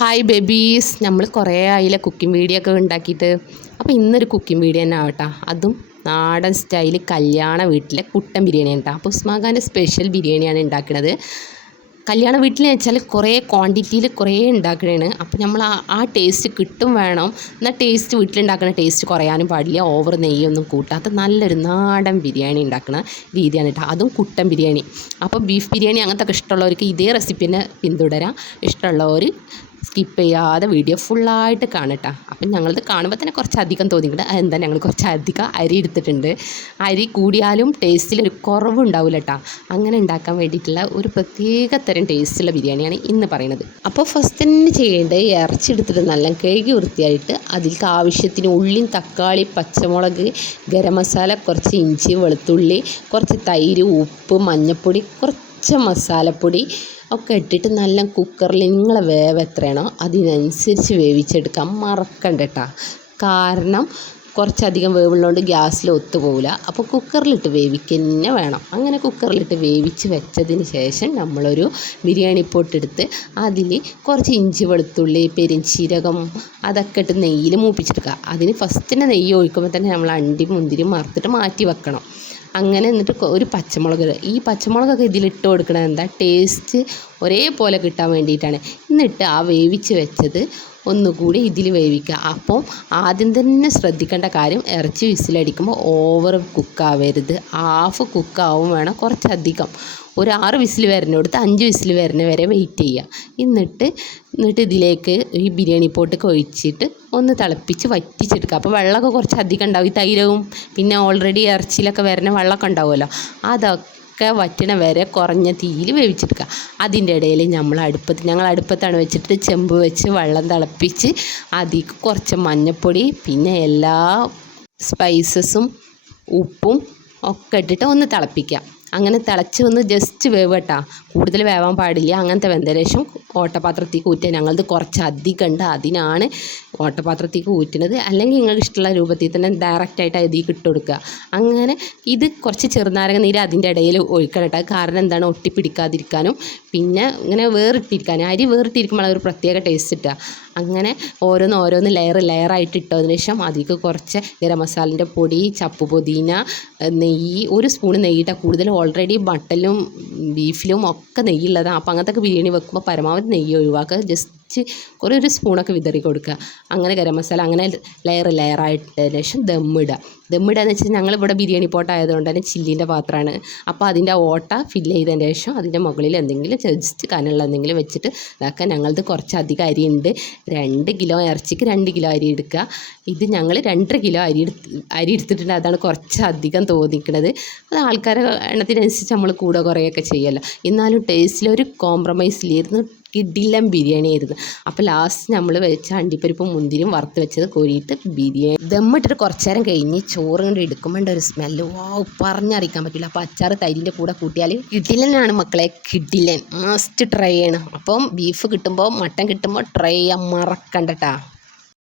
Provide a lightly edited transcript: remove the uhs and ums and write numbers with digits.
Hi babies, നമ്മൾ കുറേ ആയില്ലേ കുക്കിംഗ് വീഡിയോ ഒക്കെ ഉണ്ടാക്കിയിട്ട്. അപ്പോൾ ഇന്നൊരു കുക്കിംഗ് വീഡിയോ തന്നെ ആവട്ടെ. അതും നാടൻ സ്റ്റൈല് കല്യാണ വീട്ടിലെ കുട്ടൻ ബിരിയാണി ഉണ്ടാ. അപ്പോൾ ഉസ്മാഖാൻ്റെ സ്പെഷ്യൽ ബിരിയാണിയാണ് ഉണ്ടാക്കുന്നത്. കല്യാണ വീട്ടിൽ വെച്ചാൽ കുറേ ക്വാണ്ടിറ്റിയിൽ കുറേ ഉണ്ടാക്കണതാണ്. അപ്പോൾ നമ്മൾ ആ ടേസ്റ്റ് കിട്ടും വേണം. എന്നാൽ ടേസ്റ്റ് വീട്ടിലുണ്ടാക്കുന്ന ടേസ്റ്റ് കുറയാനും പാടില്ല. ഓവർ നെയ്യൊന്നും കൂട്ടാത്ത നല്ലൊരു നാടൻ ബിരിയാണി ഉണ്ടാക്കുന്ന രീതിയാണ് കേട്ടോ. അതും കുട്ടൻ ബിരിയാണി. അപ്പോൾ ബീഫ് ബിരിയാണി അങ്ങനത്തെ ഒക്കെ ഇഷ്ടമുള്ളവർക്ക് ഇതേ റെസിപ്പി തന്നെ പിന്തുടരാം. ഇഷ്ടമുള്ളവർ സ്കിപ്പ് ചെയ്യാതെ വീഡിയോ ഫുള്ളായിട്ട് കാണട്ടോ. അപ്പം ഞങ്ങളത് കാണുമ്പോൾ തന്നെ കുറച്ചധികം തോന്നിയിട്ടുണ്ട്. അതെന്താ, ഞങ്ങൾ കുറച്ചധികം അരി എടുത്തിട്ടുണ്ട്. അരി കൂടിയാലും ടേസ്റ്റിലൊരു കുറവുണ്ടാവില്ല കേട്ടോ. അങ്ങനെ ഉണ്ടാക്കാൻ വേണ്ടിയിട്ടുള്ള ഒരു പ്രത്യേക തരം ടേസ്റ്റുള്ള ബിരിയാണിയാണ് ഇന്ന് പറയുന്നത്. അപ്പോൾ ഫസ്റ്റ് തന്നെ ചെയ്യേണ്ടത് ഇറച്ചി എടുത്തിട്ട് നല്ല കഴുകി വൃത്തിയായിട്ട് അതിലേക്ക് ആവശ്യത്തിന് ഉള്ളിയും തക്കാളി പച്ചമുളക് ഗരം മസാല കുറച്ച് ഇഞ്ചി വെളുത്തുള്ളി കുറച്ച് തൈര് ഉപ്പ് മഞ്ഞൾപ്പൊടി കുറച്ച് മസാലപ്പൊടി ഒക്കെ ഇട്ടിട്ട് നല്ല കുക്കറിൽ നിങ്ങളെ വേവ് എത്രയാണോ അതിനനുസരിച്ച് വേവിച്ചെടുക്കാൻ മറക്കണ്ട കേട്ടോ. കാരണം കുറച്ചധികം വേവുള്ളതുകൊണ്ട് ഗ്യാസിൽ ഒത്തുപോകില്ല. അപ്പോൾ കുക്കറിലിട്ട് വേവിക്കുക വേണം. അങ്ങനെ കുക്കറിലിട്ട് വേവിച്ച് വെച്ചതിന് ശേഷം നമ്മളൊരു ബിരിയാണി പൊട്ടെടുത്ത് അതിൽ കുറച്ച് ഇഞ്ചി വെളുത്തുള്ളി പെരുംജീരകം അതൊക്കെ ഇട്ട് നെയ്യിൽ മൂപ്പിച്ചെടുക്കുക. അതിന് ഫസ്റ്റ് തന്നെ നെയ്യ് ഒഴിക്കുമ്പോൾ തന്നെ നമ്മൾ അണ്ടി മുന്തിരി വറുത്തിട്ട് മാറ്റി വെക്കണം. അങ്ങനെ എന്നിട്ട് ഒരു പച്ചമുളക്, ഈ പച്ചമുളകൊക്കെ ഇതിലിട്ട് കൊടുക്കണത് എന്താ ടേസ്റ്റ് ഒരേപോലെ കിട്ടാൻ വേണ്ടിയിട്ടാണ്. എന്നിട്ട് ആ വേവിച്ച് വെച്ചത് ഒന്നുകൂടി ഇതിൽ വേവിക്കുക. അപ്പം ആദ്യം തന്നെ ശ്രദ്ധിക്കേണ്ട കാര്യം, ഇറച്ചി വിസിലടിക്കുമ്പോൾ ഓവർ കുക്കാവരുത്. ഹാഫ് കുക്കാവും വേണം. കുറച്ചധികം ഒരു 6 വിസിൽ വരുന്നിടത്ത് 5 വിസിൽ വരുന്ന വരെ വെയിറ്റ് ചെയ്യുക. എന്നിട്ട് ഇതിലേക്ക് ഈ ബിരിയാണി പോട്ടൊക്കെ ഒഴിച്ചിട്ട് ഒന്ന് തിളപ്പിച്ച് വറ്റിച്ചെടുക്കുക. അപ്പോൾ വെള്ളമൊക്കെ കുറച്ച് അധികം ഉണ്ടാവും. ഈ തൈരവും പിന്നെ ഓൾറെഡി ഇറച്ചിയിലൊക്കെ വരുന്ന വെള്ളമൊക്കെ ഉണ്ടാവുമല്ലോ, അതൊക്കെ വറ്റണ വരെ കുറഞ്ഞ തീയിൽ വേവിച്ചെടുക്കുക. അതിൻ്റെ ഇടയിൽ ഞങ്ങൾ അടുപ്പത്താണ് വെച്ചിട്ട് ചെമ്പ് വെച്ച് വെള്ളം തിളപ്പിച്ച് അതിലേക്ക് കുറച്ച് മഞ്ഞൾപ്പൊടി പിന്നെ എല്ലാ സ്പൈസസും ഉപ്പും ഒക്കെ ഇട്ടിട്ട് ഒന്ന് തിളപ്പിക്കുക. അങ്ങനെ തിളച്ച് ഒന്ന് ജസ്റ്റ് വേവട്ടാ, കൂടുതൽ വേവാൻ പാടില്ല. അങ്ങനത്തെ വെന്തതിന് ശേഷം ഓട്ടപാത്രത്തേക്ക് ഊറ്റുക. ഞങ്ങളത് കുറച്ച് അധികം ഉണ്ട്, അതിനാണ് ഓട്ടപാത്രത്തേക്ക് ഊറ്റുന്നത്. അല്ലെങ്കിൽ നിങ്ങൾക്ക് ഇഷ്ടമുള്ള രൂപത്തിൽ തന്നെ ഡയറക്റ്റായിട്ട് അതിലേക്ക് ഇട്ട് കൊടുക്കുക. അങ്ങനെ ഇത് കുറച്ച് ചെറുനാരങ്ങ നീര് അതിൻ്റെ ഇടയിൽ ഒഴിക്കണം കേട്ടോ. കാരണം എന്താണ്, ഒട്ടിപ്പിടിക്കാതിരിക്കാനും പിന്നെ ഇങ്ങനെ വേറിട്ടിരിക്കാനും. അരി വേറിട്ടിരിക്കുമ്പോൾ ഒരു പ്രത്യേക ടേസ്റ്റ് കിട്ടുക. അങ്ങനെ ഓരോന്ന് ലെയറായിട്ട് ഇട്ടതിന് ശേഷം അതിലേക്ക് കുറച്ച് ഗരം മസാലൻ്റെ പൊടി ചപ്പ് പുതിന നെയ്യ്, 1 സ്പൂൺ നെയ്യിട്ടാൽ കൂടുതൽ. ഓൾറെഡി മട്ടനിലും ബീഫിലും ഒക്കെ നെയ്യുള്ളതാണ്. അപ്പോൾ അങ്ങനത്തെ ബിരിയാണി വെക്കുമ്പോൾ പരമാവധി നെയ്യ് ഒഴിവാക്കുക. ജസ്റ്റ് ഒരു സ്പൂണൊക്കെ വിതറി കൊടുക്കുക. അങ്ങനെ ഗരം മസാല അങ്ങനെ ലെയറായിട്ടതിന് ശേഷം ദമ്മിടുകയെന്ന് വെച്ചാൽ ഞങ്ങളിവിടെ ബിരിയാണി പോട്ടായതുകൊണ്ട് തന്നെ ചില്ലിൻ്റെ പാത്രമാണ്. അപ്പോൾ അതിൻ്റെ ഓട്ട ഫില്ല് ചെയ്തതിന് ശേഷം അതിൻ്റെ മുകളിൽ എന്തെങ്കിലും ജസ്റ്റ് കനുള്ള എന്തെങ്കിലും വെച്ചിട്ട് ഇതാക്കുക. ഞങ്ങളത് കുറച്ചധികം അരി ഉണ്ട്. 2 കിലോ ഇറച്ചിക്ക് 2 കിലോ അരി എടുക്കുക. ഇത് ഞങ്ങൾ 2.5 കിലോ അരി എടുത്തിട്ടുണ്ട്. അതാണ് കുറച്ചധികം തോന്നിക്കുന്നത്. അത് ആൾക്കാരെ എണ്ണത്തിനനുസരിച്ച് നമ്മൾ കൂടെ കുറേയൊക്കെ ചെയ്യുമല്ലോ. എന്നാലും ടേസ്റ്റിലൊരു കോംപ്രമൈസ് ഇല്ലായിരുന്നു. കിടിലൻ ബിരിയാണി ആയിരുന്നു. അപ്പോൾ ലാസ്റ്റ് നമ്മൾ വെച്ച അണ്ടിപ്പരിപ്പും മുന്തിരിയും വറുത്ത് വെച്ചത് കോരിയിട്ട് ബിരിയാണി ദമ്മിട്ടിട്ട് കുറച്ച് നേരം കഴിഞ്ഞ് ചോറ് കൊണ്ട് എടുക്കുമ്പോൾ ഒരു സ്മെല്ല് പറഞ്ഞറിയിക്കാൻ പറ്റില്ല. അപ്പോൾ അച്ചാറ് തൈരിൻ്റെ കൂടെ കൂട്ടിയാൽ കിടിലനാണ് മക്കളെ, കിടിലൻ. മസ്റ്റ് ട്രൈ ചെയ്യണം. അപ്പം ബീഫ് കിട്ടുമ്പോൾ മട്ടൻ കിട്ടുമ്പോൾ ട്രൈ ചെയ്യാൻ മറക്കണ്ട കേട്ടോ.